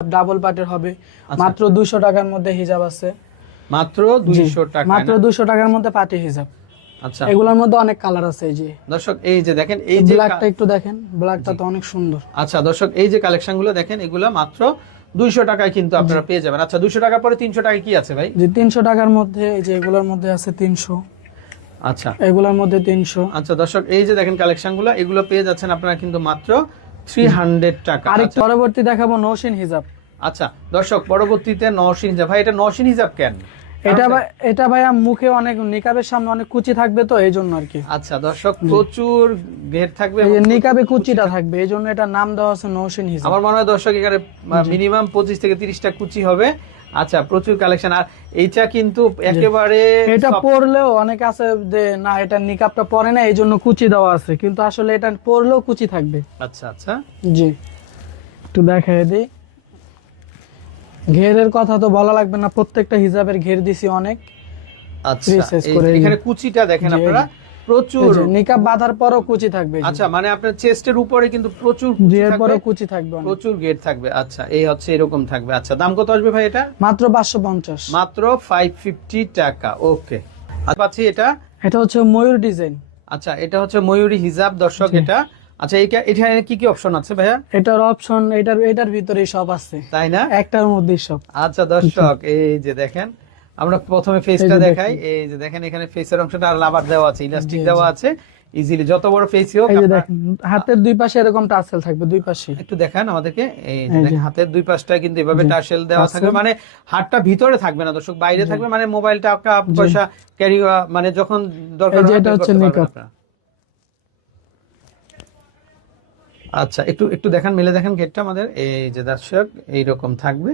Double পাটের হবে, আচ্ছা। মাত্র 200 টাকার মধ্যে হিজাব আছে। মাত্র 200 টাকা, মাত্র 200 টাকার মধ্যে পাটি হিজাব। আচ্ছা এগুলোর মধ্যে অনেক কালার আছে। এই যে দর্শক, এই যে দেখেন, এই যে ব্ল্যাকটা একটু দেখেন, ব্ল্যাকটা তো অনেক সুন্দর। আচ্ছা দর্শক, এই যে কালেকশন গুলো দেখেন, এগুলো মাত্র 200 টাকায় কিন্তু আপনারা পেয়ে যাবেন। আচ্ছা, 200 টাকা পরে 300 টাকায় কি আছে ভাই? যে 300 টাকার মধ্যে এই যে এগুলোর মধ্যে আছে 300, আচ্ছা এগুলোর মধ্যে 300। আচ্ছা দর্শক, এই যে দেখেন কালেকশন গুলো, এগুলো পেয়ে যাচ্ছেন আপনারা কিন্তু মাত্র 300 টাকা। আরেকটা পরবর্তী দেখাবো নওশিন হিজাব। আচ্ছা দর্শক, পরবর্তীতে নওশিন হিজাব। ভাই এটা নওশিন হিজাব কেন? এটা ভাইয়া মুখে অনেক নিকাবের সামনে অনেক কুচি থাকবে, তো এই জন্য আর কি। আচ্ছা দর্শক, প্রচুর ঘের থাকবে, এই যে নিকাবে কুচিটা থাকবে, এই জন্য এটা নাম দেওয়া আছে নওশিন হিজাব। আমার মনে হয় দর্শক এখানে মিনিমাম 25 থেকে 30টা কুচি হবে। আচ্ছা, প্রচুর কালেকশন। আর এইটা কিন্তু একেবারে এটা পরলেও অনেক আছে যে না এটা নিকাবটা পরে না এই জন্য কুচি দেওয়া আছে, কিন্তু আসলে এটা পরলেও কুচি থাকবে। আচ্ছা আচ্ছা জি, একটু দেখাই দিই। ঘেরের কথা তো বলা লাগবে না, প্রত্যেকটা হিজাবের ঘের দিছি অনেক। আচ্ছা, Recess এই করে যে এখানে কুচিটা দেখেন আপনারা, প্রচুর। এই যে নিকাব বাঁধার পরও কুচি থাকবে। আচ্ছা, মানে আপনার চেস্টের উপরে কিন্তু প্রচুর কুচি ঘের থাকবে, পরে কুচি থাকবে অনেক। প্রচুর গেট থাকবে। আচ্ছা, এই হচ্ছে এরকম থাকবে। আচ্ছা, দাম কত আসবে ভাই এটা? মাত্র 550। মাত্র 550 টাকা। ওকে, আচ্ছা পাচ্ছি এটা। এটা হচ্ছে ময়ূর ডিজাইন। আচ্ছা, এটা হচ্ছে ময়ূরী হিজাব দর্শক এটা। আচ্ছা, এখানে কি কি অপশন আছে ভাইয়া? এটার অপশন এটার ভিতরেই সব আছে, তাই না? একটার মধ্যেই সব। আচ্ছা দর্শক, এই যে দেখেন, আমরা প্রথমে ফেসটা দেখাই। এই যে দেখেন, এখানে ফেসের অংশটা আর লাভার দেওয়া আছে, ইলাস্টিক দেওয়া আছে, ইজিলি যত বড় ফেসই হোক। এই যে দেখেন হাতের দুই পাশে এরকম টাসেল থাকবে, দুই পাশে। একটু দেখান আমাদেরকে। এই যে দেখেন, হাতের দুই পাশটা কিন্তু এভাবে টাসেল দেওয়া থাকবে, মানে হাতটা ভিতরে থাকবে না দর্শক, বাইরে থাকবে, মানে মোবাইল টাকা পয়সা ক্যারি, মানে যখন দরকার হয় এটা বের হচ্ছে করতে পারবেন নিকাব। আপনারা। আচ্ছা, একটু একটু দেখান, মেলে দেখেন গেটটা আমাদের। এই যে দর্শক, এইরকম থাকবে।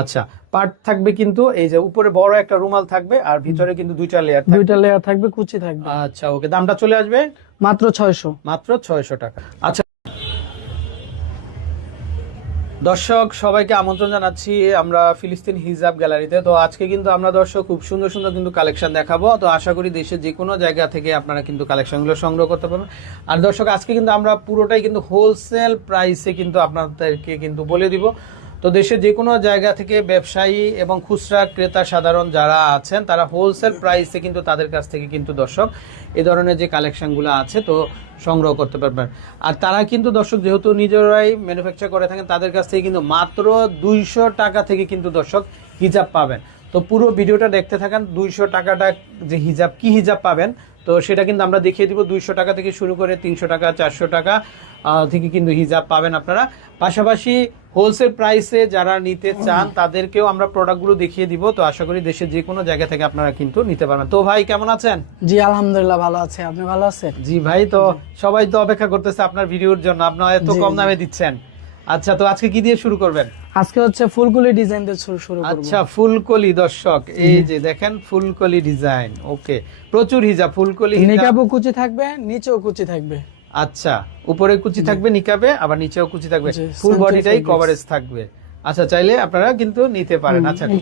আচ্ছা, পার্ট থাকবে কিন্তু এই যে উপরে বড় একটা রুমাল থাকবে, আর ভিতরে কিন্তু দুইটা লেয়ার থাকবে। দুইটা লেয়ার থাকবে, কুচি থাকবে। আচ্ছা ওকে, দামটা চলে আসবে মাত্র 600। মাত্র 600 টাকা। আচ্ছা দর্শক, সবাইকে আমন্ত্রণ জানাচ্ছি আমরা ফিলিস্তিন হিজাব গ্যালারিতে। তো আজকে কিন্তু আমরা দর্শক খুব সুন্দর সুন্দর কিন্তু কালেকশন দেখাবো। তো আশা করি দেশের যে কোনো জায়গা থেকে আপনারা কিন্তু কালেকশনগুলো সংগ্রহ করতে পারবেন। আর দর্শক, আজকে কিন্তু আমরা পুরোটাই কিন্তু হোলসেল প্রাইসে কিন্তু আপনাদেরকে কিন্তু বলে দিব। তো দেশের যে কোনো জায়গা থেকে ব্যবসায়ী এবং খুচরা ক্রেতা সাধারণ যারা আছেন, তারা হোলসেল প্রাইসে কিন্তু তাদের কাছ থেকে কিন্তু দর্শক এই ধরনের যে কালেকশনগুলো আছে তো সংগ্রহ করতে পারবেন। আর তারা কিন্তু দর্শক যেহেতু নিজেরাই ম্যানুফ্যাকচার করে থাকেন, তাদের কাছ থেকে কিন্তু মাত্র 200 টাকা থেকে কিন্তু দর্শক হিজাব পাবেন। তো পুরো ভিডিওটা দেখতে থাকেন। 200 টাকাটা যে হিজাব, কি হিজাব পাবেন তো সেটা কিন্তু আমরা দেখিয়ে দিব। 200 টাকা থেকে শুরু করে 300 টাকা, 400 টাকা থেকে কিন্তু হিজাব পাবেন আপনারা। পাশাপাশি হোলসেল প্রাইসে যারা নিতে চান তাদেরকেও আমরা প্রোডাক্টগুলো দেখিয়ে দিব। তো আশা করি দেশের যে কোনো জায়গা থেকে আপনারা কিন্তু নিতে পারবেন। তো ভাই কেমন আছেন? জি আলহামদুলিল্লাহ ভালো আছে, আপনি ভালো আছেন? জি ভাই, তো সবাই তো অপেক্ষা করতেছে আপনার ভিডিওর জন্য, আপনারা এত কম দামে দিচ্ছেন। আচ্ছা, তো আজকে কি দিয়ে শুরু করবেন? আজকে হচ্ছে ফুলকলি ডিজাইন দিয়ে শুরু করব। আচ্ছা, ফুলকলি দর্শক, এই যে দেখেন ফুলকলি ডিজাইন। ওকে, প্রচুর হিজাব, ফুলকলি হিজাব। নিকাবও কুচি থাকবে, নিচেও কুচি থাকবে। আচ্ছা, উপরে কুচি থাকবে নিকাবে, আবার নিচেও কুচি থাকবে, জি, ফুল century বডিটাই fabrics। কভারেজ থাকবে। আচ্ছা, চাইলে আপনারা কিন্তু নিতে পারেন। আচ্ছা, খুব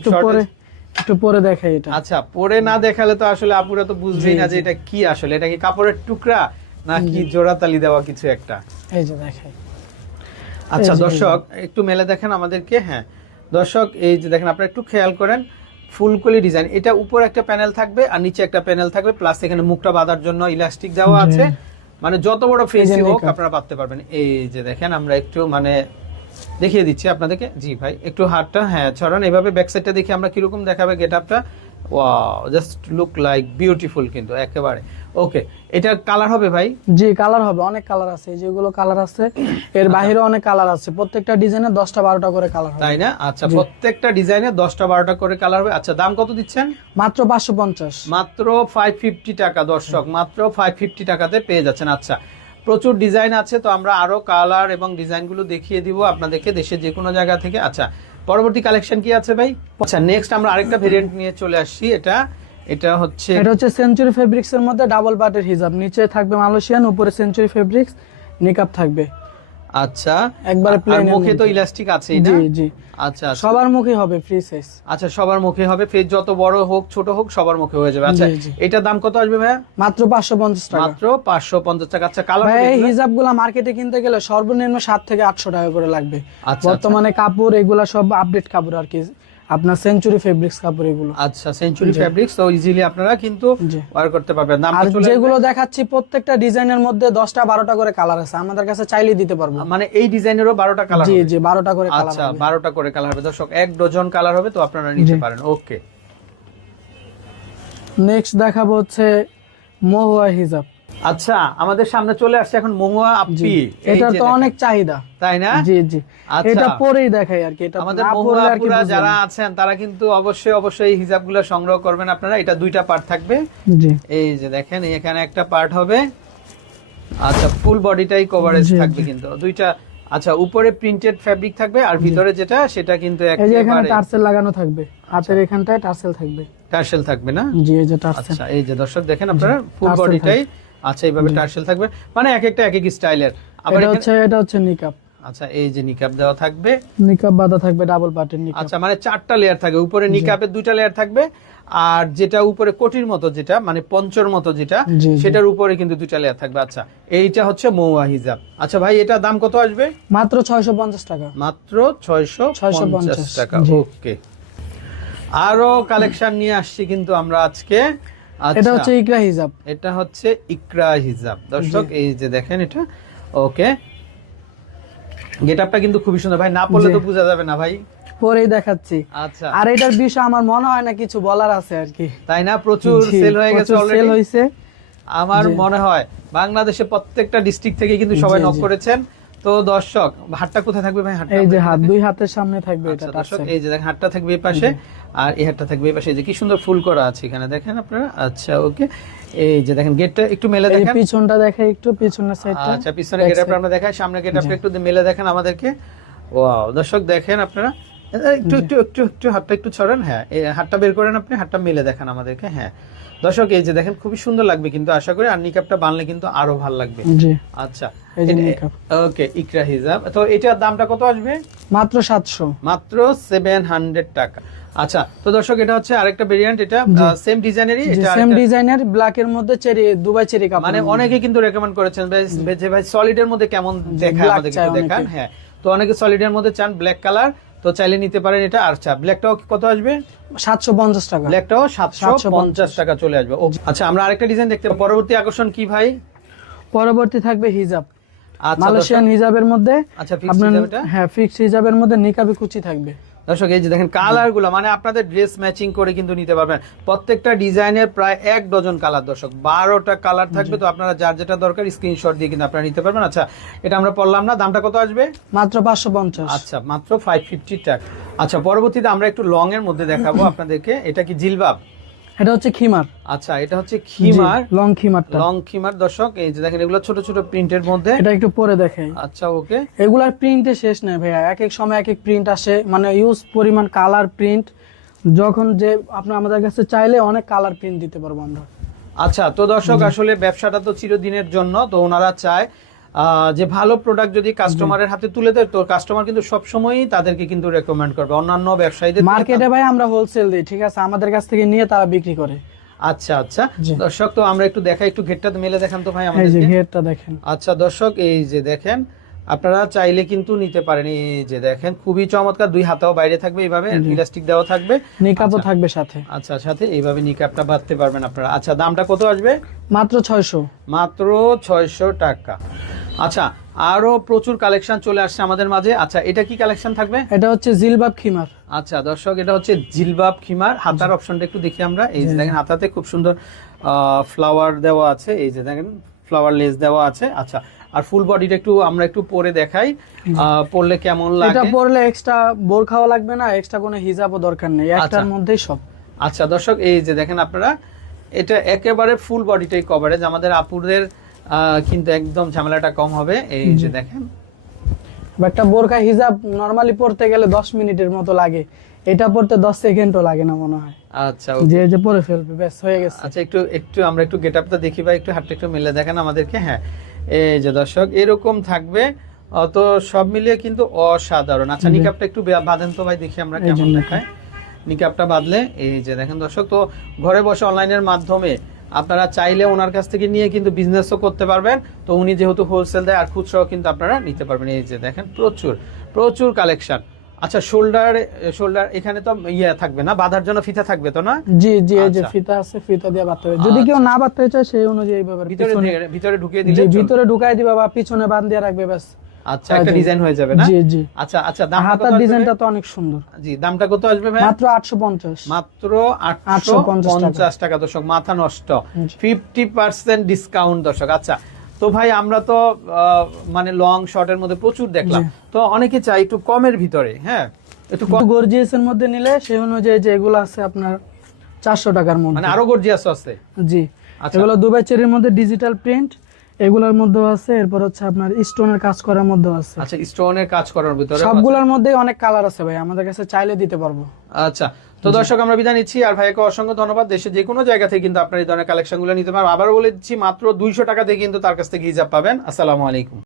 একটু পরে দেখাই এটা। আচ্ছা, পরে না দেখালে তো আসলে আপুরা তো বুঝবেই না যে এটা কি আসলে, এটা কি কাপড়ের টুকরা না কি জোড়াতালি দেওয়া কিছু একটা। এই যে দেখাই। আচ্ছা দর্শক, একটু মেলে দেখেন আমাদেরকে। হ্যাঁ দর্শক, এই যে দেখেন, আপনারা একটু খেয়াল করেন, ফুলকলি ডিজাইন। এটা উপরে একটা প্যানেল থাকবে আর নিচে একটা প্যানেল থাকবে, প্লাস এখানে মুখটা বাঁধার জন্য ইলাস্টিক দেওয়া আছে, মানে যত বড় ফেসই হোক আপনারা বাঁধতে পারবেন। এই যে দেখেন, আমরা একটু মানে দেখিয়ে দিচ্ছি আপনাদেরকে। জি ভাই, একটু হাতটা ছড়ান, এভাবে ব্যাক সাইডটা দেখি আমরা কিরকম দেখাবে গেটআপটা। Wow, just look like beautiful কিন্তু একেবারে। ওকে, এটা কালার হবে ভাই? জি কালার হবে, অনেক কালার আছে, যেগুলো কালার আছে এর বাইরে অনেক কালার আছে। প্রত্যেকটা ডিজাইনে 10টা 12টা করে কালার হবে, তাই না? আচ্ছা, প্রত্যেকটা ডিজাইনে 10টা 12টা করে কালার হবে। আচ্ছা, দাম কত দিচ্ছেন? মাত্র 550। মাত্র 550 টাকা দর্শক, মাত্র 550 টাকাতে পেয়ে যাচ্ছেন। আচ্ছা, প্রচুর ডিজাইন আছে, তো আমরা আরো কালার এবং ডিজাইনগুলো দেখিয়ে দিব আপনাদেরকে দেশের যে কোনো জায়গা থেকে। আচ্ছা, পরবর্তী কালেকশন কি আছে ভাই? আচ্ছা, নেক্সট আমরা আরেকটা ভেরিয়েন্ট নিয়ে চলে আসছি। এটা হচ্ছে সেঞ্চুরি ফেব্রিক্স এর মধ্যে ডাবল পাটের হিজাব, নিচে থাকবে মালয়েশিয়ান, উপরে সেঞ্চুরি ফেব্রিক্স, নিকাব থাকবে। আচ্ছা একবারে আর প্লেন মুখে তো ইলাস্টিক আছে না? জি জি আচ্ছা আচ্ছা। সবার মুখে হবে ফ্রি সাইজ। আচ্ছা সবার মুখে হবে, ফেস যত বড় হোক ছোট হোক সবার মুখে হয়ে যাবে। আচ্ছা জি, জি। এটার দাম কত আসবে ভাইয়া? মাত্র 550 টাকা। মাত্র 550 টাকা। আচ্ছা কালার ভাই এই হিজাবগুলা মার্কেটে কিনতে গেলে সর্বনিম্ন 7 থেকে 800 টাকা করে লাগবে। আচ্ছা, বর্তমানে কাপড় এগুলা সব আপডেট কাপড় আর কি, আপনার সেঞ্চুরি ফেব্রিক্স কাপড় এগুলো। আচ্ছা সেঞ্চুরি ফেব্রিক্স, তো ইজিলি আপনারা কিন্তু জি। ওয়্যার করতে পারবেন। আর দামটা চলে যেগুলো দেখাচ্ছি প্রত্যেকটা ডিজাইনের মধ্যে 10টা 12টা করে কালার আছে, আমাদের কাছে চাইলে দিতে পারবো। মানে এই ডিজাইনেরও 12টা কালার জি হবে? জি 12টা করে কালার আচ্ছা হবে। 12টা করে কালার হবে দর্শক, 1 ডজন কালার হবে, তো আপনারা নিতে পারেন। ওকে নেক্সট দেখাবো হচ্ছে মহুয়া হিজাব। আচ্ছা আমাদের সামনে চলে আসছে এখন মহুয়া আপি, এই এটা যে তো দেখেন, অনেক চাহিদা। তাই না? জি জি আচ্ছা। এটা পরেই দেখাই আর কি, এটা আমাদের না মহুয়া পরলে আর কি আপুরা বুঝবেন যারা না। আছেন তারা কিন্তু অবশ্যই অবশ্যই এই হিজাবগুলো সংগ্রহ করবেন আপনারা। এটা 2টা পার্ট থাকবে, জি এই যে দেখেন এখানে একটা পার্ট হবে। আচ্ছা ফুল বডিটাই কভারেজ জি, থাকবে কিন্তু 2টা। আচ্ছা উপরে প্রিন্টেড ফেব্রিক থাকবে আর ভিতরে যেটা সেটা কিন্তু এই যে এখানে একেবারে টার্সেল লাগানো থাকবে, হাতের এখানটায় টার্সেল থাকবে। টার্সেল থাকবে না? জি এই যে টার্সেল। আচ্ছা এই যে দর্শক দেখেন আপনারা ফুল টার্সেল বডিটাই আচ্ছা এইভাবে টার্সেল থাকবে, মানে এক একটা এক এক স্টাইলের। আবার এটা হচ্ছে নিকাব। আচ্ছা এই যে নিকাব দেওয়া থাকবে, নিকাব বাঁধা থাকবে ডাবল পার্টের নিকাব। আচ্ছা মানে 4টা লেয়ার থাকবে, উপরে নিকাবের 2টা লেয়ার থাকবে, আর যেটা উপরে কোটির মতো যেটা মানে পঞ্চর মতো যেটা জি, জি। সেটার উপরে কিন্তু 2টা লেয়ার থাকবে। আচ্ছা এইটা হচ্ছে মহুয়া হিজাব। আচ্ছা ভাই এটা দাম কত আসবে? মাত্র 650 টাকা। মাত্র 650 টাকা। জি। ওকে আরো কালেকশন নিয়ে আসছি কিন্তু আমরা আজকে। এটা আচ্ছা হচ্ছে ইকরা হিজাব। এটা হচ্ছে ইকরা হিজাব দর্শক, এই যে দেখেন এটা। ওকে গেটআপটা কিন্তু খুবই সুন্দর ভাই, না পড়লে জি। তো বোঝা যাবে না ভাই। পরেই দেখাচ্ছি। আচ্ছা আর এটার বিষয় আমার মনে হয় না কিছু বলার আছে আর কি। তাই না? প্রচুর জি, সেল হয়ে গেছে প্রচুর অলরেডি। সেল হইছে। আমার জি। মনে হয় বাংলাদেশে প্রত্যেকটা ডিস্ট্রিক্ট থেকে কিন্তু সবাই জি, নক জি। করেছেন। তো দর্শক হাতটা কোথায় থাকবে ভাই? হাতটা এই যে আমরা হাত, দেখাই। দুই হাতের সামনে থাকবে এটা আচ্ছা দর্শক টার্সেল। এই যে দেখেন হাতটা থাকবে এই পাশে আর এই হাতটা থাকবে এই পাশে, এই যে কি সুন্দর ফুল করা আছে এখানে দেখেন আপনারা। আচ্ছা ওকে এই যে দেখেন গেটটা একটু মেলে এই দেখেন। পিছনটা দেখাই একটু, পিছনের সাইডটা। আচ্ছা পিছনে গেটআপটা আমরা দেখাই, সামনে গেটআপটা একটু মেলে দেখেন আমাদেরকে। ওয়াও দর্শক দেখেন আপনারা, একটু একটু একটু একটু হাতটা একটু ছড়ান, হ্যাঁ এই হাতটা বের করেন আপনি, হাতটা মেলে দেখেন আমাদেরকে। হ্যাঁ দর্শক এই যে দেখেন খুবই সুন্দর লাগবে কিন্তু আশা করি, আর নিকাবটা বানলে কিন্তু আরো ভালো লাগবে। জি আচ্ছা এই যে নিকাব। ওকে ইকরা হিজাব, তো এটার দামটা কত আসবে? মাত্র 700। মাত্র 700 টাকা। আচ্ছা তো দর্শক এটা হচ্ছে আরেকটা ভেরিয়েন্ট, এটা সেম ডিজাইনেরই, এটা সেম ডিজাইনের ব্ল্যাক এর মধ্যে চেরি, দুবাই চেরি কাপড়। মানে অনেকে কিন্তু রেকমেন্ড করেছেন যে ভাই সলিডের মধ্যে কেমন দেখায় black আমাদেরকে চায় একটু দেখান। অনেকে। হ্যাঁ তো অনেকে সলিডের মধ্যে চান ব্ল্যাক কালার, তো চাইলে নিতে পারেন এটা। আচ্ছা ব্ল্যাকটাও কত আসবে? 750 টাকা। ব্ল্যাকটাও 750 টাকা চলে আসবে। আচ্ছা আমরা আরেকটা ডিজাইন দেখতে পাবো। পরবর্তী আকর্ষণ কি ভাই? পরবর্তী থাকবে হিজাব, আচ্ছা মালয়েশিয়ান হিজাবের মধ্যে। আচ্ছা ফিক্স আপনার হিজাব এটা? হ্যাঁ ফিক্স হিজাবের মধ্যে নিকাবি কুচি থাকবে। দর্শক এই যে দেখেন কালার গুলো, মানে আপনাদের ড্রেস ম্যাচিং করে কিন্তু নিতে পারবেন। প্রত্যেকটা ডিজাইনের প্রায় 1 ডজন কালার দর্শক, 12টা কালার থাকবে, তো আপনারা যার যেটা দরকার স্ক্রিনশট দিয়ে কিন্তু আপনারা নিতে পারবেন। আচ্ছা এটা আমরা পড়লাম না, দামটা কত আসবে? মাত্র 550। আচ্ছা মাত্র 550 টাকা। আচ্ছা পরবর্তীতে আমরা একটু লং এর মধ্যে দেখাবো আপনাদেরকে। এটা কি জিলবাব? এটা হচ্ছে খিমার। আচ্ছা এটা হচ্ছে খিমার, লং খিমারটা। লং খিমার দর্শক এই যে দেখেন এগুলো ছোট ছোট প্রিন্টের মধ্যে। এটা একটু পরে দেখাই। আচ্ছা ওকে এগুলার প্রিন্টে শেষ নাই ভাইয়া, এক এক সময় এক এক প্রিন্ট আসে, মানে ইউজ পরিমাণ কালার প্রিন্ট, যখন যে আপনি আমাদের কাছে চাইলে অনেক কালার প্রিন্ট দিতে পারবো আমরা। আচ্ছা তো দর্শক আসলে ব্যবসাটা তো চিরদিনের জন্য, তো ওনারা চায় যে ভালো প্রোডাক্ট যদি কাস্টমারের হাতে তুলে দেয়, তো কাস্টমার কিন্তু সবসময়ই তাদেরকে কিন্তু রেকমেন্ড করবে অন্যান্য ব্যবসায়ীদের। মার্কেটে ভাই আমরা হোলসেল দিই, ঠিক আছে, আমাদের কাছ থেকে নিয়ে তারা বিক্রি করে। আচ্ছা আচ্ছা জি। দর্শক তো আমরা একটু দেখাই, একটু ঘেরটা মেলে দেখান তো ভাই এই যে আমাদেরকে। ঘেরটা দেখেন। আচ্ছা দর্শক এই যে দেখেন আপনারা চাইলে কিন্তু নিতে পারেন। এই যে দেখেন খুবই চমৎকার, 2 হাতাও বাইরে থাকবে, এইভাবে ইলাস্টিক দেওয়া থাকবে, নিকাবও থাকবে সাথে। আচ্ছা সাথে এইভাবে নিকাবটা বাঁধতে পারবেন আপনারা। আচ্ছা দামটা কত আসবে? মাত্র 600। মাত্র 600 টাকা। আচ্ছা আরো প্রচুর কালেকশন চলে আসছে আমাদের মাঝে। আচ্ছা এটা কি কালেকশন থাকবে? এটা হচ্ছে জিলবাব খিমার। আচ্ছা দর্শক এটা হচ্ছে জিলবাব খিমার। হাতার অপশনটা একটু দেখি আমরা। এই যে দেখেন হাতাতে খুব সুন্দর ফ্লাওয়ার দেওয়া আছে, এই যে দেখেন ফ্লাওয়ার লেস দেওয়া আছে। আচ্ছা আর ফুল বডিটা একটু আমরা একটু পরে দেখাই, পরলে কেমন লাগে। এটা পরলে এক্সট্রা বোরখাও লাগবে না, এক্সট্রা কোনো হিজাবও দরকার নেই, একটার মধ্যেই সব। আচ্ছা দর্শক এই যে দেখেন আপনারা, এটা একেবারে ফুল বডিটাই কভারেজ। আমাদের আপুদের কিন্তু একদম ঝামেলাটা কম হবে। এই যে দেখেন একটা বোরখা হিজাব নরমালি পরতে গেলে 10 মিনিটের মতো লাগে, এটা পরতে 10 সেকেন্ডও লাগে না মনে হয়। আচ্ছা যে পরে ফেলবে, ব্যাস হয়ে গেছে। আচ্ছা একটু একটু আমরা একটু গেটআপটা দেখি ভাই, একটু হাতটা একটু মেলে দেখেন আমাদেরকে। হ্যাঁ এই যে দর্শক এরকম থাকবে, তো সব মিলিয়ে কিন্তু অসাধারণ। আচ্ছা জি। নিকাবটা একটু বাঁধেন তো ভাই, দেখি আমরা এই যে কেমন নিকাব। দেখায়। নিকাবটা বাঁধলে এই যে দেখেন দর্শক, তো ঘরে বসে অনলাইনের মাধ্যমে আপনারা চাইলে ওনার কাছ থেকে নিয়ে কিন্তু বিজনেসও করতে পারবেন। তো উনি যেহেতু হোলসেল দেয় আর খুচরাও কিন্তু আপনারা নিতে পারবেন। এই যে দেখেন প্রচুর প্রচুর কালেকশন। আচ্ছা শোল্ডার এখানে তো ইয়ে থাকবে না, বাঁধার জন্য ফিতা থাকবে তো না? জি জি, এই যে আচ্ছা। ফিতা আছে, ফিতা দিয়ে বাঁধতে হবে। যদি কেউ না বাঁধতে চায় সেই অনুযায়ী এইভাবে ভিতরে ভিতরে ঢুকিয়ে দিলে জি চলবে? ভিতরে ঢুকাই দিবা বা পিছনে বাঁধ দিয়ে রাখবে ব্যাস। আচ্ছা একটা ডিজাইন হয়ে যাবে না? জি জি। আচ্ছা আচ্ছা, দামটা কত হাতার আসবে ডিজাইনটা ভাই? তো অনেক সুন্দর। জি দামটা কত আসবে ভাই? মাত্র 850। মাত্র 850 850 টাকা দর্শক, মাথা নষ্ট। জি। 50% ডিসকাউন্ট দর্শক। আচ্ছা তো ভাই আমরা তো মানে লং শর্টের মধ্যে প্রচুর দেখলাম, জি। তো অনেকে চাই একটু কমের ভিতরে, হ্যাঁ একটু কম, গর্জিয়াস এর মধ্যে নিলে সেই অনুযায়ী যে এগুলো আছে আপনার 400 টাকার মানে মধ্যে। আরো গর্জিয়াস আছে। জি। আচ্ছা। এগুলো দুবাই চেরির মধ্যে ডিজিটাল প্রিন্ট, এগুলোর মধ্যেও আছে। এরপর হচ্ছে আপনার স্টোনের কাজ করার মধ্যেও আছে। আচ্ছা স্টোনের কাজ করার ভিতরে সবগুলোর মধ্যেই অনেক কালার আছে ভাই, আমাদের কাছে চাইলে দিতে পারবো। আচ্ছা তো দর্শক আমরা বিদায় নিচ্ছি, আর ভাইকে অসংখ্য ধন্যবাদ। দেশে যে কোনো জায়গা থেকে কিন্তু আপনার এই ধরনের কালেকশন গুলো নিতে পারবেন। আবারও বলে দিচ্ছি মাত্র 200 টাকা দিয়ে কিন্তু তার কাছ থেকে হিজাব পাবেন। আসসালামু আলাইকুম।